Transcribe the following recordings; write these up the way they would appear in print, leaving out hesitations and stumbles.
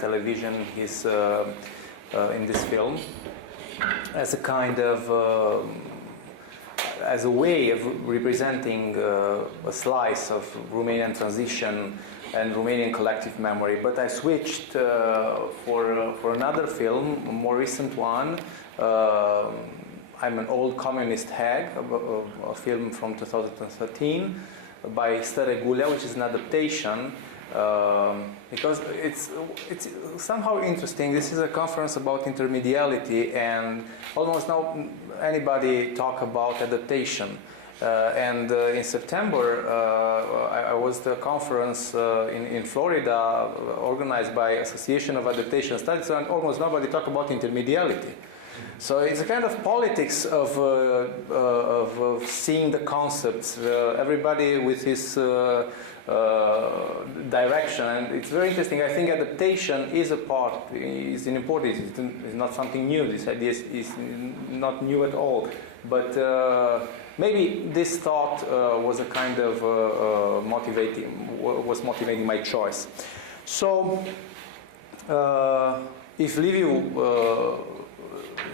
television is in this film as a kind of as a way of representing a slice of Romanian transition and Romanian collective memory. But I switched for another film, a more recent one. I'm an Old Communist Hag, a film from 2013 by Stare Gulea, which is an adaptation. Because it's somehow interesting. This is a conference about intermediality, and almost now anybody talk about adaptation. In September, I was at a conference in Florida organized by Association of Adaptation Studies, and almost nobody talk about intermediality. So it's a kind of politics of seeing the concepts, everybody with his direction, and it's very interesting. I think adaptation is an important. It's not something new. This idea is not new at all. But maybe this thought was a kind of motivating my choice. So if Liviu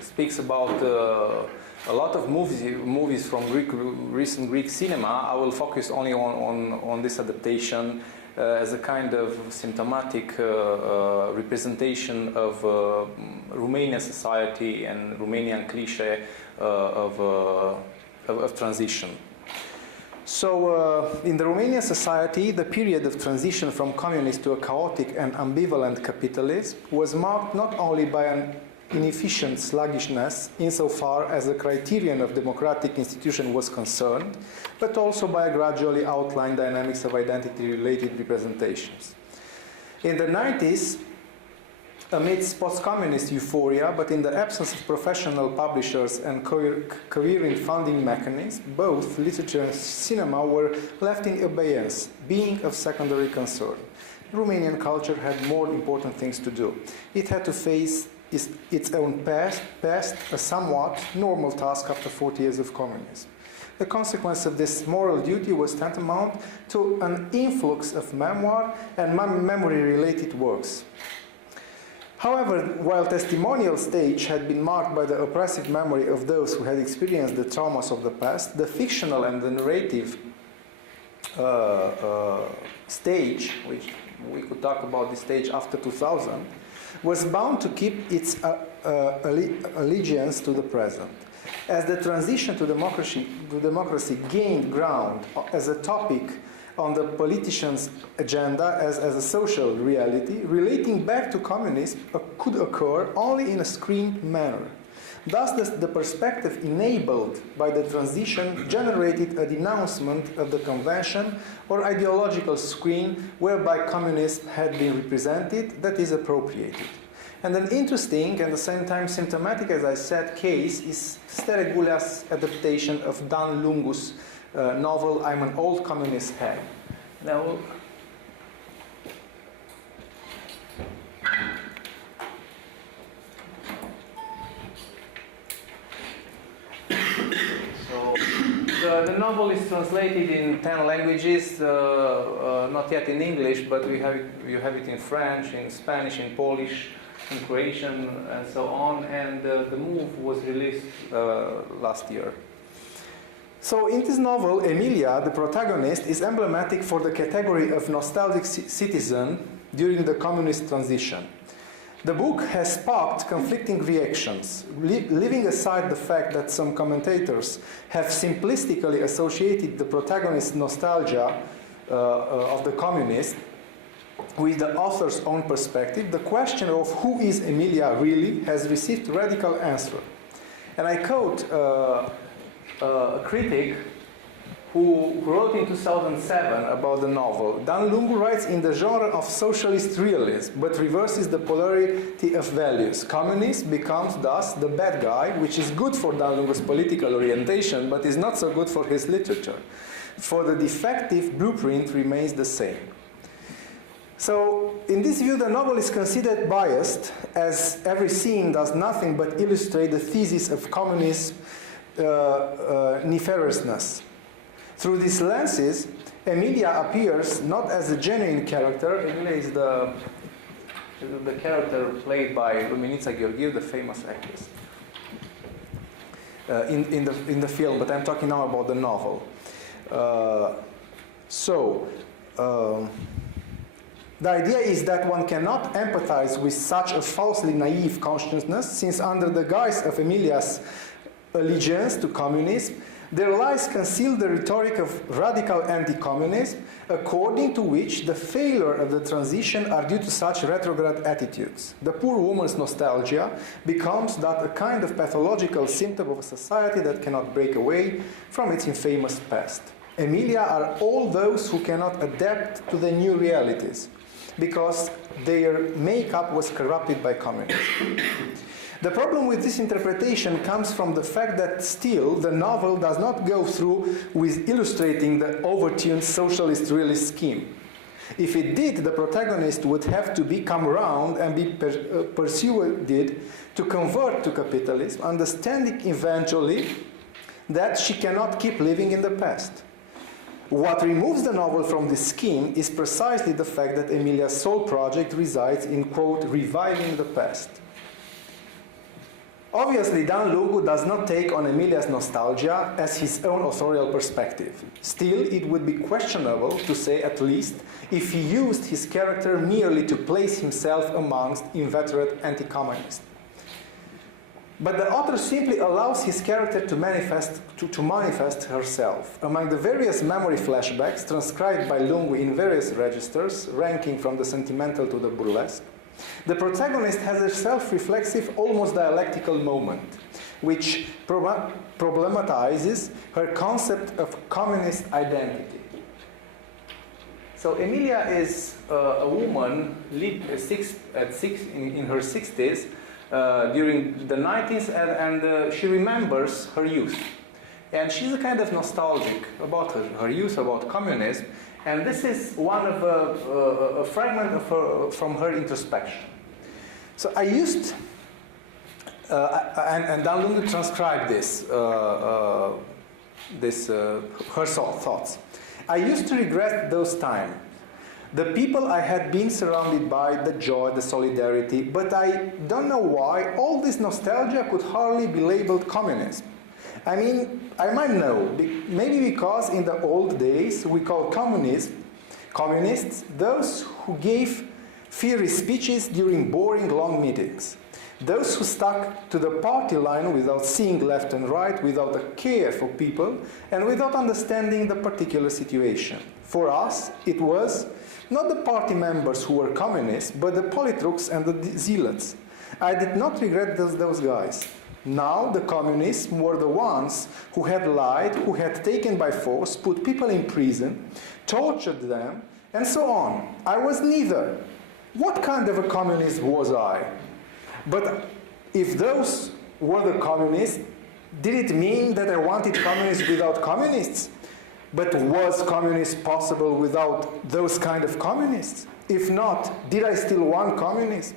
speaks about a lot of movies from recent Greek cinema, I will focus only on this adaptation as a kind of symptomatic representation of Romanian society and Romanian cliché of transition. So in the Romanian society, the period of transition from communist to a chaotic and ambivalent capitalism was marked not only by an inefficient sluggishness insofar as the criterion of democratic institution was concerned, but also by a gradually outlined dynamics of identity-related representations. In the 90s, amidst post-communist euphoria, but in the absence of professional publishers and coherent funding mechanisms, both literature and cinema were left in abeyance, being of secondary concern. Romanian culture had more important things to do. It had to face its own past, a somewhat normal task after 40 years of communism. The consequence of this moral duty was tantamount to an influx of memoir and memory-related works. However, while testimonial stage had been marked by the oppressive memory of those who had experienced the traumas of the past, the fictional and the narrative stage, which we could talk about this stage after 2000, was bound to keep its allegiance to the present. As the transition to democracy gained ground as a topic on the politicians' agenda as a social reality, relating back to communism could occur only in a screened manner. Thus, the perspective enabled by the transition generated a denouncement of the convention or ideological screen whereby communism had been represented that is appropriated. And an interesting and at the same time symptomatic, as I said, case is Stare Gulea's adaptation of Dan Lungu's novel I'm an Old Communist Hag. Now, the novel is translated in 10 languages, not yet in English, but you have it in French, in Spanish, in Polish, in Croatian, and so on. And the move was released last year. So in this novel, Emilia, the protagonist, is emblematic for the category of nostalgic citizen during the communist transition. The book has sparked conflicting reactions, leaving aside the fact that some commentators have simplistically associated the protagonist's nostalgia of the communist with the author's own perspective. The question of who is Emilia really has received radical answer. And I quote a critic who wrote in 2007 about the novel. Dan Lungu writes in the genre of socialist realism, but reverses the polarity of values. Communist becomes thus the bad guy, which is good for Dan Lungu's political orientation, but is not so good for his literature. For the defective blueprint remains the same. So, in this view, the novel is considered biased, as every scene does nothing but illustrate the thesis of communism nefariousness. Through these lenses, Emilia appears not as a genuine character. Emilia is the the character played by Luminița Gheorghiu, the famous actress, in the film, but I'm talking now about the novel. The idea is that one cannot empathize with such a falsely naive consciousness, since under the guise of Emilia's allegiance to communism, there lies concealed the rhetoric of radical anti-communism, according to which the failure of the transition are due to such retrograde attitudes. The poor woman's nostalgia becomes that a kind of pathological symptom of a society that cannot break away from its infamous past. Emilia are all those who cannot adapt to the new realities, because their makeup was corrupted by communism. The problem with this interpretation comes from the fact that still the novel does not go through with illustrating the overtuned socialist realist scheme. If it did, the protagonist would have to become round and be persuaded to convert to capitalism, understanding eventually that she cannot keep living in the past. What removes the novel from this scheme is precisely the fact that Emilia's sole project resides in, quote, reviving the past. Obviously, Dan Lungu does not take on Emilia's nostalgia as his own authorial perspective. Still, it would be questionable, to say at least, if he used his character merely to place himself amongst inveterate anti-communists. But the author simply allows his character to manifest herself. Among the various memory flashbacks transcribed by Lungu in various registers, ranking from the sentimental to the burlesque, the protagonist has a self-reflexive, almost dialectical moment, which problematizes her concept of communist identity. So Emilia is a woman in her 60s, during the 90s, and she remembers her youth. And she's a kind of nostalgic about her youth, about communism, and this is one of a fragment of from her introspection. So I used, and Dan Lungu transcribed her thoughts. I used to regret those times. The people I had been surrounded by, the joy, the solidarity, but I don't know why all this nostalgia could hardly be labeled communism. I mean, I might know, maybe because in the old days we called communists those who gave fiery speeches during boring long meetings, those who stuck to the party line without seeing left and right, without a care for people, and without understanding the particular situation. For us, it was not the party members who were communists, but the politruks and the zealots. I did not regret those guys. Now the communists were the ones who had lied, who had taken by force, put people in prison, tortured them, and so on. I was neither. What kind of a communist was I? But if those were the communists, did it mean that I wanted communists without communists? But was communism possible without those kind of communists? If not, did I still want communism?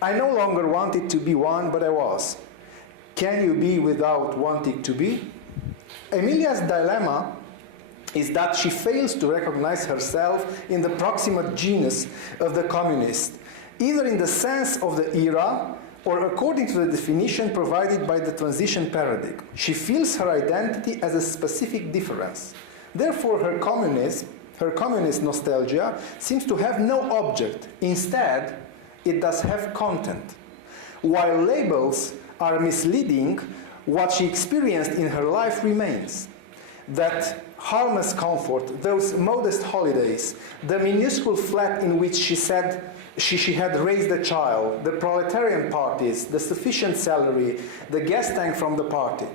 I no longer wanted to be one, but I was. Can you be without wanting to be? Emilia's dilemma is that she fails to recognize herself in the proximate genus of the communist, either in the sense of the era or according to the definition provided by the transition paradigm. She feels her identity as a specific difference. Therefore, her communist nostalgia seems to have no object. Instead, it does have content. While labels are misleading, what she experienced in her life remains. That harmless comfort, those modest holidays, the minuscule flat in which she said she had raised a child, the proletarian parties, the sufficient salary, the gas tank from the party.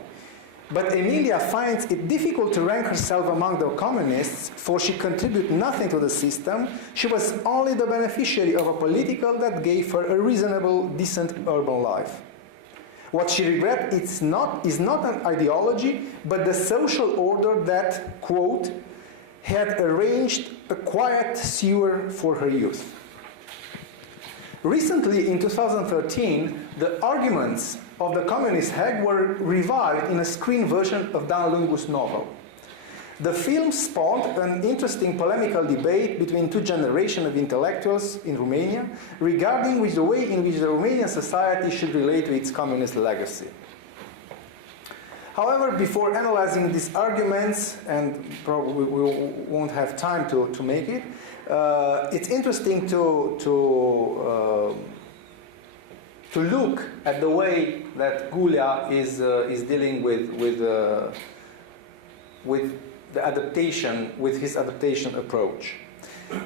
But Emilia finds it difficult to rank herself among the communists, for she contributed nothing to the system. She was only the beneficiary of a political that gave her a reasonable, decent urban life. What she regrets is not an ideology, but the social order that, quote, had arranged a quiet sewer for her youth. Recently, in 2013, the arguments of the communist Hague were revived in a screen version of Dan Lungu's novel. The film spawned an interesting polemical debate between two generations of intellectuals in Romania regarding the way in which the Romanian society should relate to its communist legacy. However, before analyzing these arguments, and probably we won't have time to make it, it's interesting to look at the way that Gulea is dealing with the adaptation, with his adaptation approach.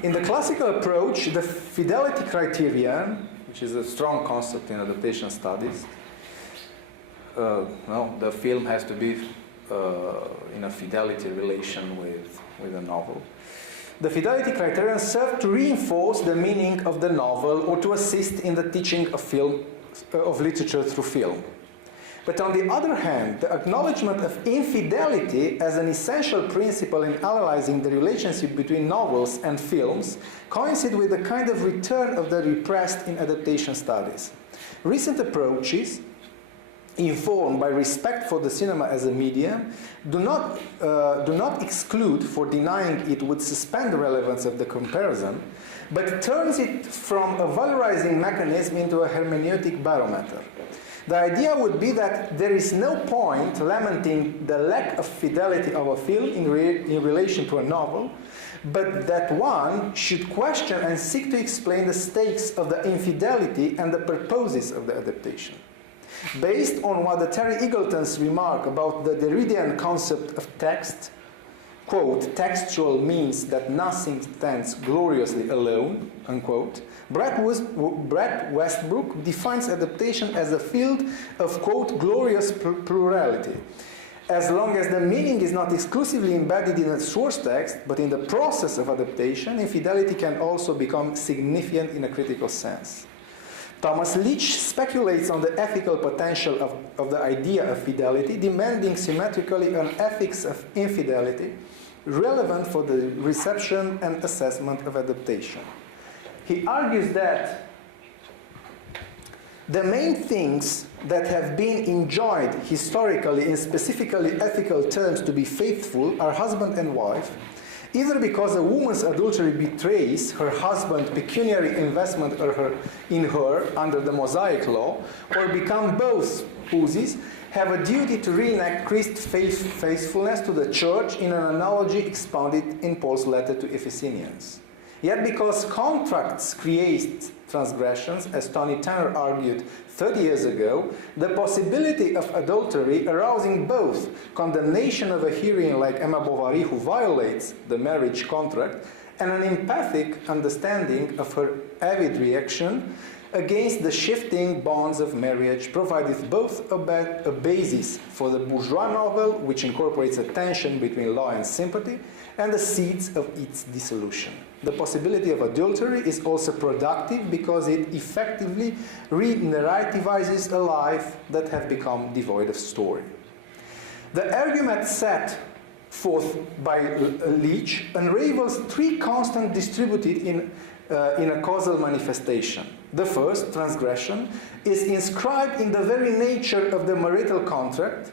In the classical approach, the fidelity criterion, which is a strong concept in adaptation studies, the film has to be in a fidelity relation with a novel. The fidelity criterion served to reinforce the meaning of the novel or to assist in the teaching of literature through film. But on the other hand, the acknowledgement of infidelity as an essential principle in analyzing the relationship between novels and films coincide with a kind of return of the repressed in adaptation studies. Recent approaches, informed by respect for the cinema as a medium, do not exclude, for denying it would suspend the relevance of the comparison, but turns it from a valorizing mechanism into a hermeneutic barometer. The idea would be that there is no point lamenting the lack of fidelity of a film in relation to a novel, but that one should question and seek to explain the stakes of the infidelity and the purposes of the adaptation. Based on what the Terry Eagleton's remark about the Derridian concept of text, quote, textual means that nothing stands gloriously alone, unquote, Brett Westbrook defines adaptation as a field of, quote, glorious plurality. As long as the meaning is not exclusively embedded in a source text, but in the process of adaptation, infidelity can also become significant in a critical sense. Thomas Leach speculates on the ethical potential of the idea of fidelity, demanding symmetrically an ethics of infidelity relevant for the reception and assessment of adaptation. He argues that the main things that have been enjoyed historically in specifically ethical terms to be faithful are husband and wife, either because a woman's adultery betrays her husband's pecuniary investment in her under the Mosaic law, or become both spouses, have a duty to reenact Christ's faithfulness to the church in an analogy expounded in Paul's letter to Ephesians. Yet because contracts create transgressions, as Tony Tanner argued 30 years ago, the possibility of adultery arousing both condemnation of a heroine like Emma Bovary who violates the marriage contract and an empathic understanding of her avid reaction against the shifting bonds of marriage provided both a basis for the bourgeois novel, which incorporates a tension between law and sympathy, and the seeds of its dissolution. The possibility of adultery is also productive because it effectively re-narrativizes a life that has become devoid of story. The argument set forth by Leach unravels three constants distributed in a causal manifestation. The first, transgression, is inscribed in the very nature of the marital contract,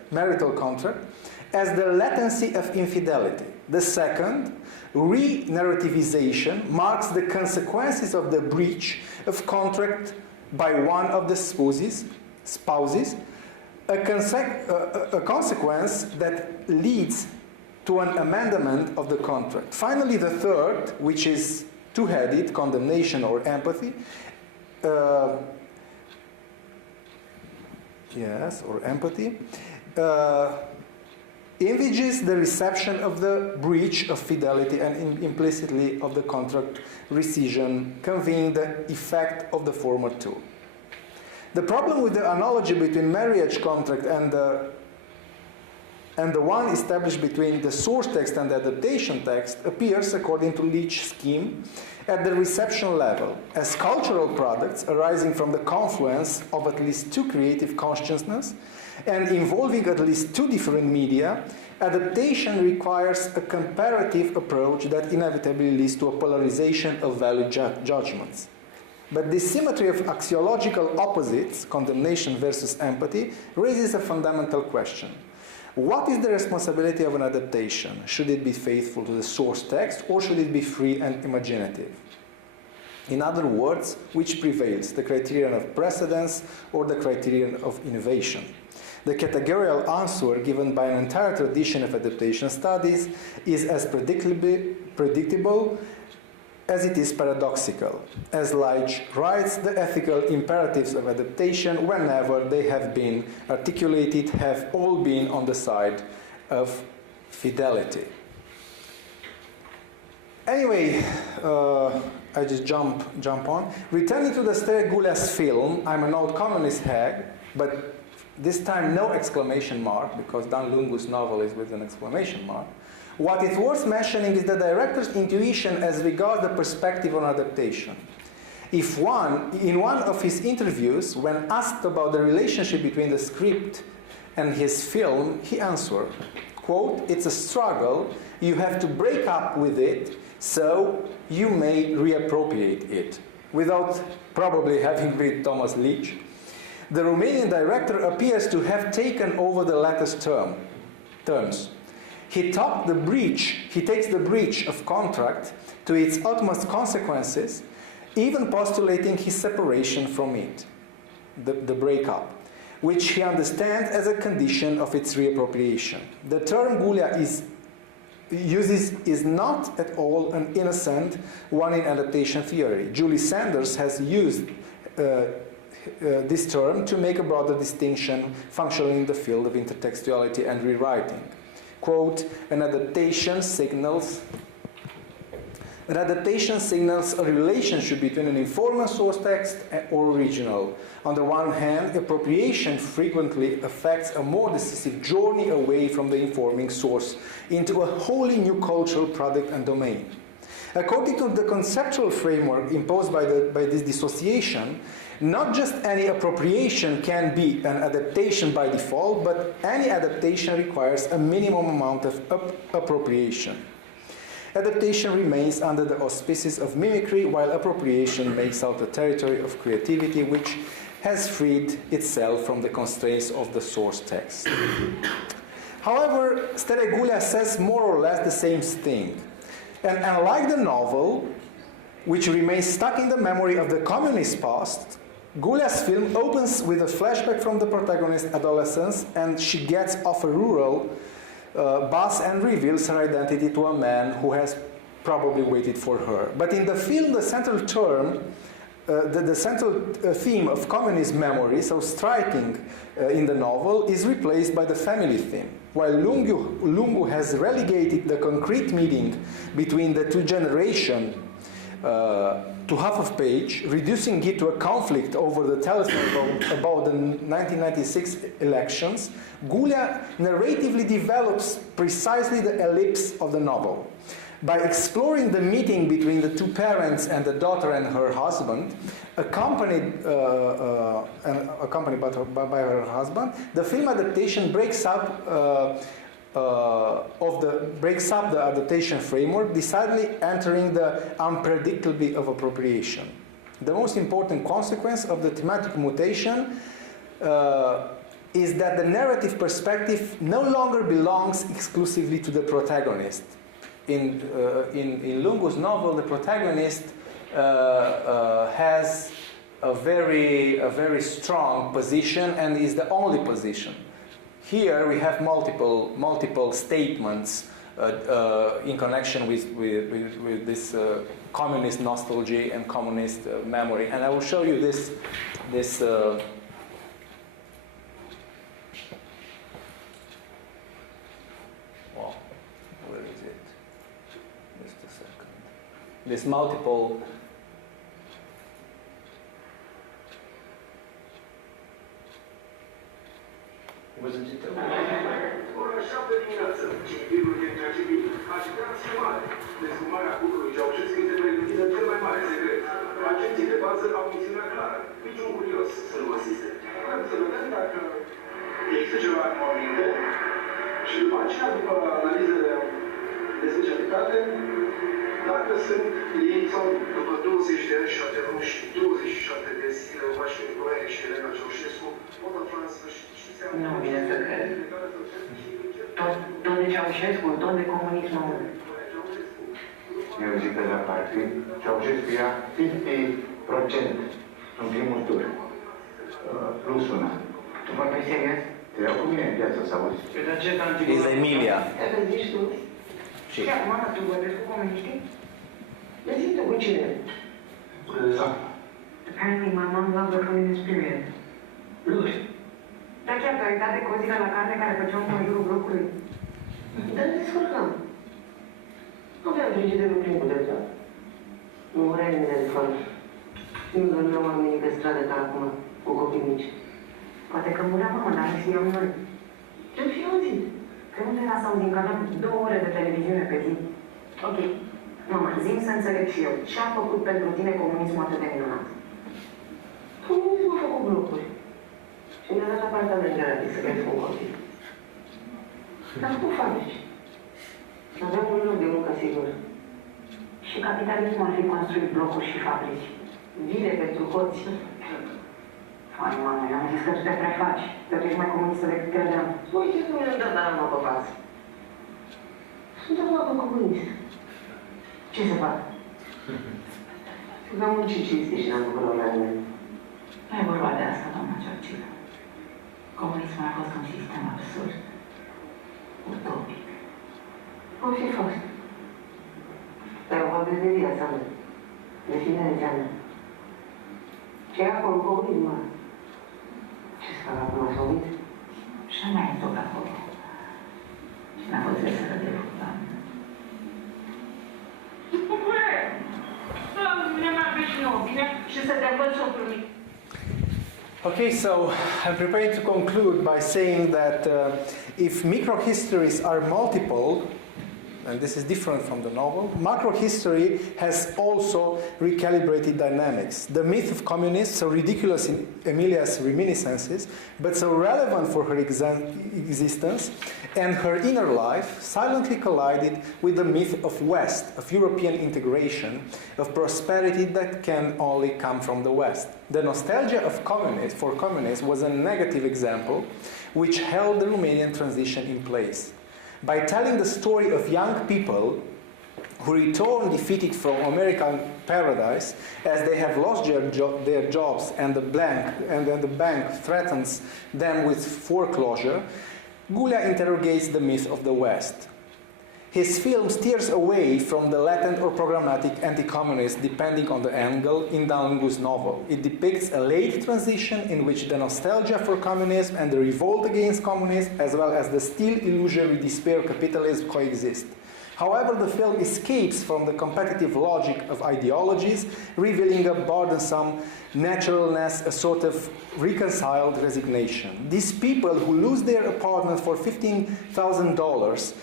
as the latency of infidelity. The second, re-narrativization, marks the consequences of the breach of contract by one of the spouses, a consequence that leads to an amendment of the contract. Finally, the third, which is two-headed, condemnation or empathy, envisages the reception of the breach of fidelity and implicitly of the contract rescission, conveying the effect of the former two. The problem with the analogy between marriage contract and the one established between the source text and the adaptation text appears, according to Leach's scheme, at the reception level, as cultural products arising from the confluence of at least two creative consciousness and involving at least two different media. Adaptation requires a comparative approach that inevitably leads to a polarization of value judgments. But the symmetry of axiological opposites, condemnation versus empathy, raises a fundamental question. What is the responsibility of an adaptation? Should it be faithful to the source text, or should it be free and imaginative? In other words, which prevails, the criterion of precedence or the criterion of innovation? The categorical answer given by an entire tradition of adaptation studies is as predictable as it is paradoxical. As Leitch writes, the ethical imperatives of adaptation, whenever they have been articulated, have all been on the side of fidelity. Anyway, I just jump on. Returning to the Stere Gulea's film, I'm an old communist hag, but this time no exclamation mark, because Dan Lungu's novel is with an exclamation mark. What is worth mentioning is the director's intuition as regards the perspective on adaptation. In one of his interviews, when asked about the relationship between the script and his film, he answered, quote, "It's a struggle, you have to break up with it, so you may reappropriate it," without probably having read Thomas Leach. The Romanian director appears to have taken over the latter's terms. He takes the breach of contract to its utmost consequences, even postulating his separation from it, the breakup, which he understands as a condition of its reappropriation. The term Gulea uses is not at all an innocent one in adaptation theory. Julie Sanders has used this term to make a broader distinction functioning in the field of intertextuality and rewriting. Quote, an adaptation signals a relationship between an informal source text or original. On the one hand, appropriation frequently affects a more decisive journey away from the informing source into a wholly new cultural product and domain. According to the conceptual framework imposed by this dissociation, not just any appropriation can be an adaptation by default, but any adaptation requires a minimum amount of appropriation. Adaptation remains under the auspices of mimicry, while appropriation makes out a territory of creativity which has freed itself from the constraints of the source text. However, Stere Gulea says more or less the same thing. And unlike the novel, which remains stuck in the memory of the communist past, Gulea's film opens with a flashback from the protagonist's adolescence, and she gets off a rural bus and reveals her identity to a man who has probably waited for her. But in the film, the central theme of communist memory, so striking in the novel, is replaced by the family theme. While Lungu has relegated the concrete meeting between the two generations to half a page, reducing it to a conflict over the telephone about the 1996 elections, Gulea narratively develops precisely the ellipse of the novel. By exploring the meeting between the two parents and the daughter and her husband, accompanied by her husband, the film adaptation breaks up the adaptation framework, decidedly entering the unpredictability of appropriation. The most important consequence of the thematic mutation is that the narrative perspective no longer belongs exclusively to the protagonist. In Lungu's novel, the protagonist has a very strong position and is the only position. Here we have multiple statements in connection with this communist nostalgia and communist memory, and I will show you this. Well, where is it? Just a second. This multiple. Wasn't it? Ora 7 dimineață, cimitirul din Transylvania a citat filmare. Dezumarea cuplului Ceaușescu este pregătită cel mai mare secret. Agenții de bază au misiunea clară. Niciun curios să nu asiste. Vrem să vedem dacă există ceva în minte și după aceea, după analizele de specialitate, dacă sunt ei sau după 20 de ani și adevăr și 27 de zile, Vașe Nicolae și Elena Ceaușescu pot afla în sfârșit. Nu, bine să cred. tot de Ceaușescu, tot de comunismul. Eu zic că la partid Ceaușescu ia 50% în primul tur. Plus una. Tu vorbești serios? Te iau cu mine în piață să auzi. Păi de ce tanti? Is Emilia. Te zici tu? Și acum tu vorbești cu comuniștii? De zi tu cu cine? Apparently my mom loved the communist period. Really? Dar chiar tu ai uitat de cozile la carne care făceau în jurul blocului? Dar ne descurcam. Nu aveam frigiderul plin cu deja. Nu murea nimeni de foame. Nu dormeam oamenii pe stradă ca acum, cu copii mici. Poate că murea mama, dar nu știam noi. Ce-o fi auzit? Că nu era să auzim că aveam 2 ore de televiziune pe zi. Ok. Mama, zi-mi să înțeleg și eu. Ce a făcut pentru tine comunismul atât de minunat? Comunismul a făcut blocuri. Și mi-a dat apartament gratis să cresc un copil. Dar cum faci? Aveam un loc de muncă sigur. Și capitalismul ar fi construit blocuri și fabrici. Vile pentru hoți. Hai, mamă, eu am zis că tu te prefaci. Că tu ești mai comunistă decât credeam. Uite cum mi-am dat, dar mă păpați. Sunt acum comunist. Ce să fac? Că am muncit cinste și n-am făcut la mine. Nu e vorba de asta, doamna Churchill. Comunismul a fost un sistem absurd. Utopic. O fi fost. Dar eu vorbesc de viața mea. De finețea mea. Ce e acolo comunismul? Ce să fac acum, s-a uit? Și mai e tot acolo. Și n-a fost veselă de lucru, doamnă. Okay, so I'm preparing to conclude by saying that if microhistories are multiple, and this is different from the novel, macrohistory has also recalibrated dynamics. The myth of communists, so ridiculous in Emilia's reminiscences, but so relevant for her existence and her inner life, silently collided with the myth of West, of European integration, of prosperity that can only come from the West. The nostalgia of communists was a negative example which held the Romanian transition in place. By telling the story of young people who return defeated from American paradise as they have lost their jobs and then the bank threatens them with foreclosure, Gulea interrogates the myth of the West. His film steers away from the latent or programmatic anti-communist, depending on the angle, in Dangu's novel. It depicts a late transition in which the nostalgia for communism and the revolt against communism, as well as the still illusory despair of capitalism, coexist. However, the film escapes from the competitive logic of ideologies, revealing a burdensome naturalness, a sort of reconciled resignation. These people who lose their apartment for $15,000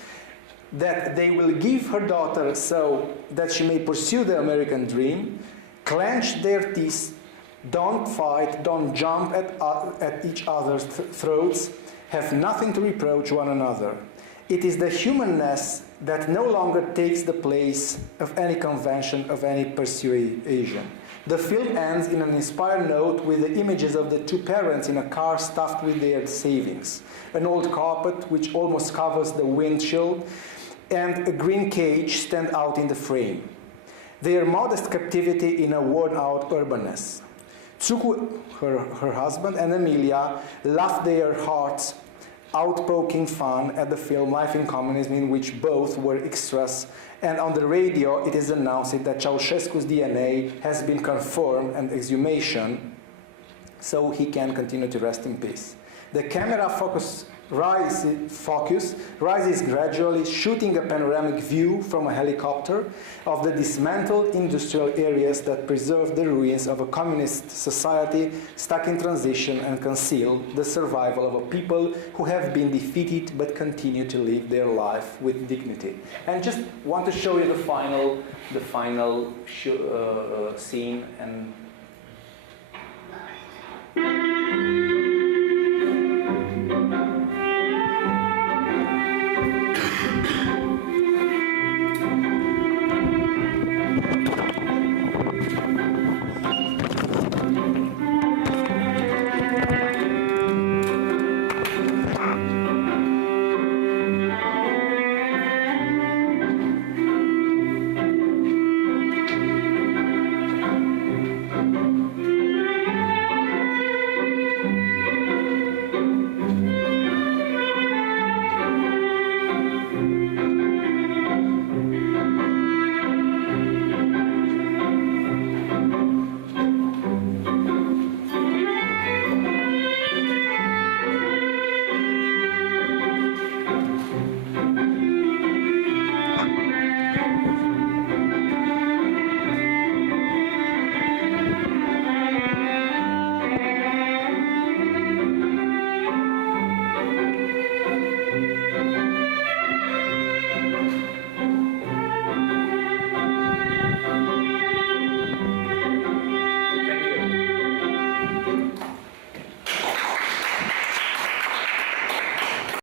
that they will give her daughter so that she may pursue the American dream, clench their teeth, don't fight, don't jump at each other's throats, have nothing to reproach one another. It is the humanness that no longer takes the place of any convention, of any persuasion. The film ends in an inspired note with the images of the two parents in a car stuffed with their savings, an old carpet which almost covers the windshield, and a green cage stand out in the frame. Their modest captivity in a worn-out urbanness. Tsuku, her husband, and Emilia laughed their hearts out, poking fun at the film Life in Communism, in which both were extras, and on the radio it is announced that Ceausescu's DNA has been confirmed and exhumation, so he can continue to rest in peace. The camera focus rises gradually, shooting a panoramic view from a helicopter of the dismantled industrial areas that preserve the ruins of a communist society stuck in transition and conceal the survival of a people who have been defeated but continue to live their life with dignity. And just want to show you the final scene, and